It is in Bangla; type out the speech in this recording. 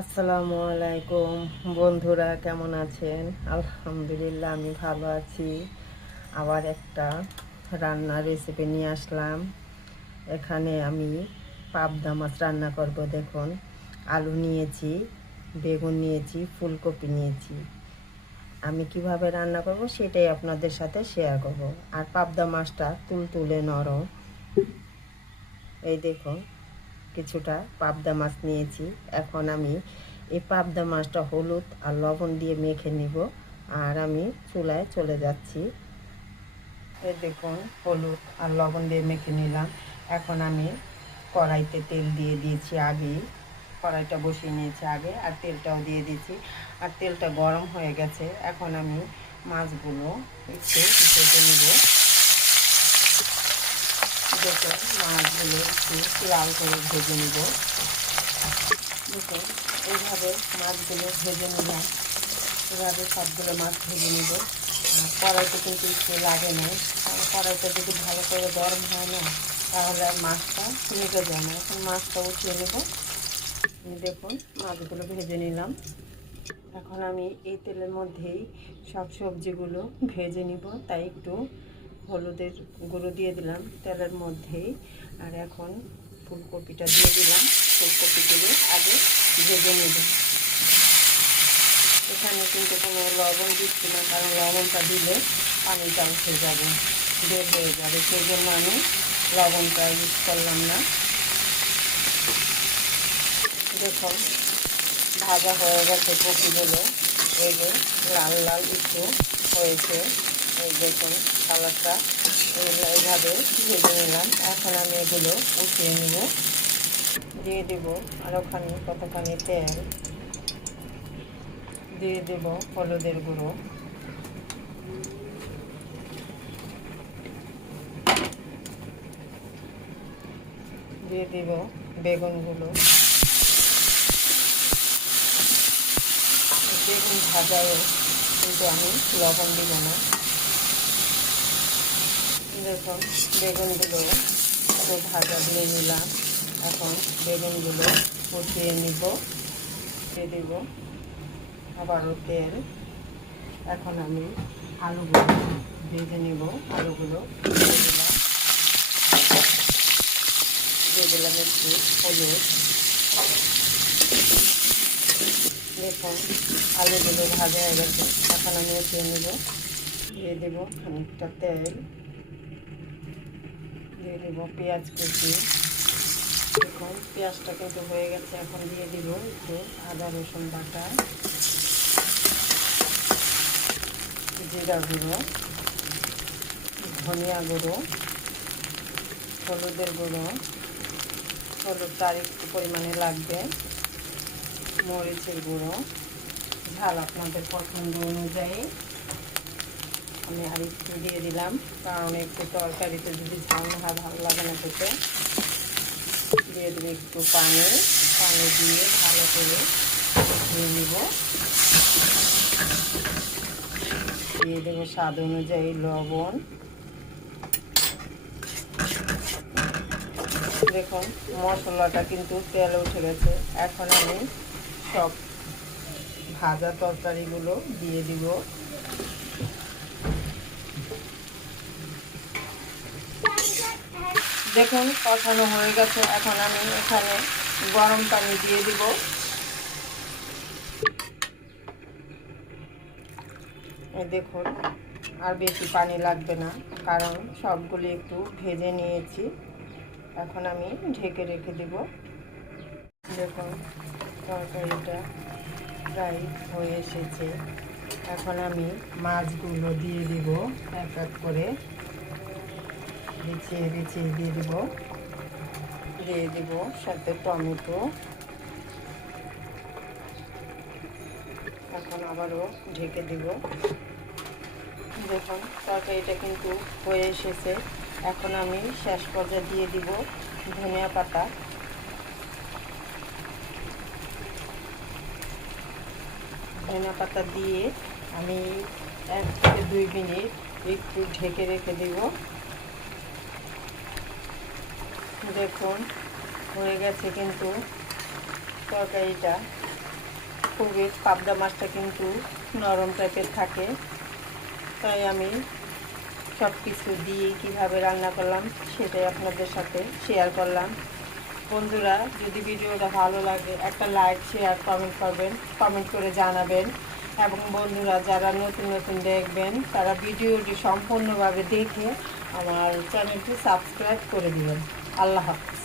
আসসালামু আলাইকুম বন্ধুরা, কেমন আছেন? আলহামদুলিল্লাহ, আমি ভালো আছি। আবার একটা রান্নার রেসিপি নিয়ে আসলাম। এখানে আমি পাবদা মাছ রান্না করব। দেখুন, আলু নিয়েছি, বেগুন নিয়েছি, ফুলকপি নিয়েছি। আমি কিভাবে রান্না করব সেটাই আপনাদের সাথে শেয়ার করব। আর পাবদা মাছটা তুলতুলে নরম। এই দেখুন, কিছুটা পাবদা মাছ নিয়েছি। এখন আমি এই পাবদা মাছটা হলুদ আর লবণ দিয়ে মেখে নিব। আর আমি চুলায় চলে যাচ্ছি। এই দেখুন, হলুদ আর লবণ দিয়ে মেখে নিলাম। এখন আমি কড়াইতে তেল দিয়ে দিয়েছি আগে। কড়াইটা বসিয়ে নিয়েছি আগে, আর তেলটাও দিয়ে দিয়েছি। আর তেলটা গরম হয়ে গেছে। এখন আমি মাছগুলো একটু ভেজে নিব। দেখুন, মাছগুলো একটু লাল করে ভেজে নিব। দেখুন, এইভাবে মাছগুলো ভেজে নিলাম। এভাবে সবগুলো মাছ ভেজে নিব। কড়াইতে কিন্তু একটু লাগে না, কারণ কড়াইটা যদি ভালো করে গরম হয় না, তাহলে আর মাছটা লেগে যায় না। এখন মাছটা উঠিয়ে নেব। দেখুন, মাছগুলো ভেজে নিলাম। এখন আমি এই তেলের মধ্যেই সব সবজিগুলো ভেজে নিব। তাই একটু হলুদের গুঁড়ো দিয়ে দিলাম তেলের মধ্যেই। আর এখন ফুলকপিটা দিয়ে দিলাম। ফুলকপিগুলো আগে ভেজে নেব। এখানে কিন্তু কোনো লবণ দিচ্ছি না, কারণ লবণটা দিলে পানিটা উঠে যাবে, বের হয়ে যাবে। সেই জন্য আমি লবণটা ইউজ করলাম না। দেখুন, ভাজা হয়ে গেছে কপিগুলো। এই যে লাল লাল একটু হয়েছে। এই দেখুন কালারটা, এইভাবে ভেজে নিলাম। এখন আমি এগুলো উঠিয়ে নেব। দিয়ে দেব আর ওখানে কতখানি তেল, দিয়ে দেব হলুদের গুঁড়ো, দিয়ে দেব বেগুনগুলো। বেগুন ভাজাও কিন্তু আমি লবণ দিব না। দেখুন, বেগুনগুলো একটু ভাজা দিয়ে নিলাম। এখন বেগুনগুলো উঠিয়ে নিব। দিয়ে দিব আবারও তেল। এখন আমি আলুগুলো ভেজে নেব। আলুগুলো দিয়ে দিলাম। দিয়ে দিলাম একটু হলুদ। দেখুন, আলুগুলো ভাজা হয়ে গেছে। এখন আমি উঠিয়ে নেব। দিয়ে দেব খানিকটা তেল। দিয়ে দেব পেঁয়াজ কুচি। দেখুন, পেঁয়াজটা কিন্তু হয়ে গেছে। এখন দিয়ে দিব একটু আদা রসুন বাটা, জিরা গুঁড়ো, ধনিয়া গুঁড়ো, হলুদের গুঁড়ো। হলুদটা আর একটু পরিমাণে লাগবে। মরিচের গুঁড়ো, ঝাল আপনাদের পছন্দ অনুযায়ী আমি আর একটু দিয়ে দিলাম, কারণ একটু তরকারিতে যদি ঝাল না হয় ভালো লাগে না খেতে। দিয়ে দেবো একটু পানি। পানি দিয়ে ভালো করে ধুয়ে নেব। দিয়ে দেবো স্বাদ অনুযায়ী লবণ। দেখুন, মশলাটা কিন্তু তেল উঠে গেছে। এখন আমি সব ভাজা তরকারিগুলো দিয়ে দিব। দেখুন, কষানো হয়ে গেছে। এখন আমি এখানে গরম পানি দিয়ে দিব। দেখুন, আর বেশি পানি লাগবে না, কারণ সবগুলি একটু ভেজে নিয়েছি। এখন আমি ঢেকে রেখে দেব। দেখুন, তরকারিটা প্রায় হয়ে এসেছে। এখন আমি মাছগুলো দিয়ে দিব এক এক করে, বিছিয়ে বিছিয়ে দিয়ে দিব। দিয়ে দিব সাথে টমেটো। এখন আবারও ঢেকে দিব। দেখুন, তরকারিটা কিন্তু হয়ে এসেছে। এখন আমি শেষ পর্যায়ে দিয়ে দিব ধনিয়া পাতা। ধনিয়া পাতা দিয়ে আমি 1 থেকে 2 মিনিট একটু ঢেকে রেখে দিব। দেখুন, হয়ে গেছে কিন্তু তরকারিটা। খুবই, পাবদা মাছটা কিন্তু নরম টাইপের থাকে, তাই আমি সব কিছু দিয়ে কীভাবে রান্না করলাম সেটাই আপনাদের সাথে শেয়ার করলাম। বন্ধুরা, যদি ভিডিওটা ভালো লাগে একটা লাইক, শেয়ার, কমেন্ট করবেন, কমেন্ট করে জানাবেন। এবং বন্ধুরা যারা নতুন নতুন দেখবেন তারা ভিডিওটি সম্পূর্ণভাবে দেখে আমার চ্যানেলটি সাবস্ক্রাইব করে দিবেন। আল্লাহ হাফেজ।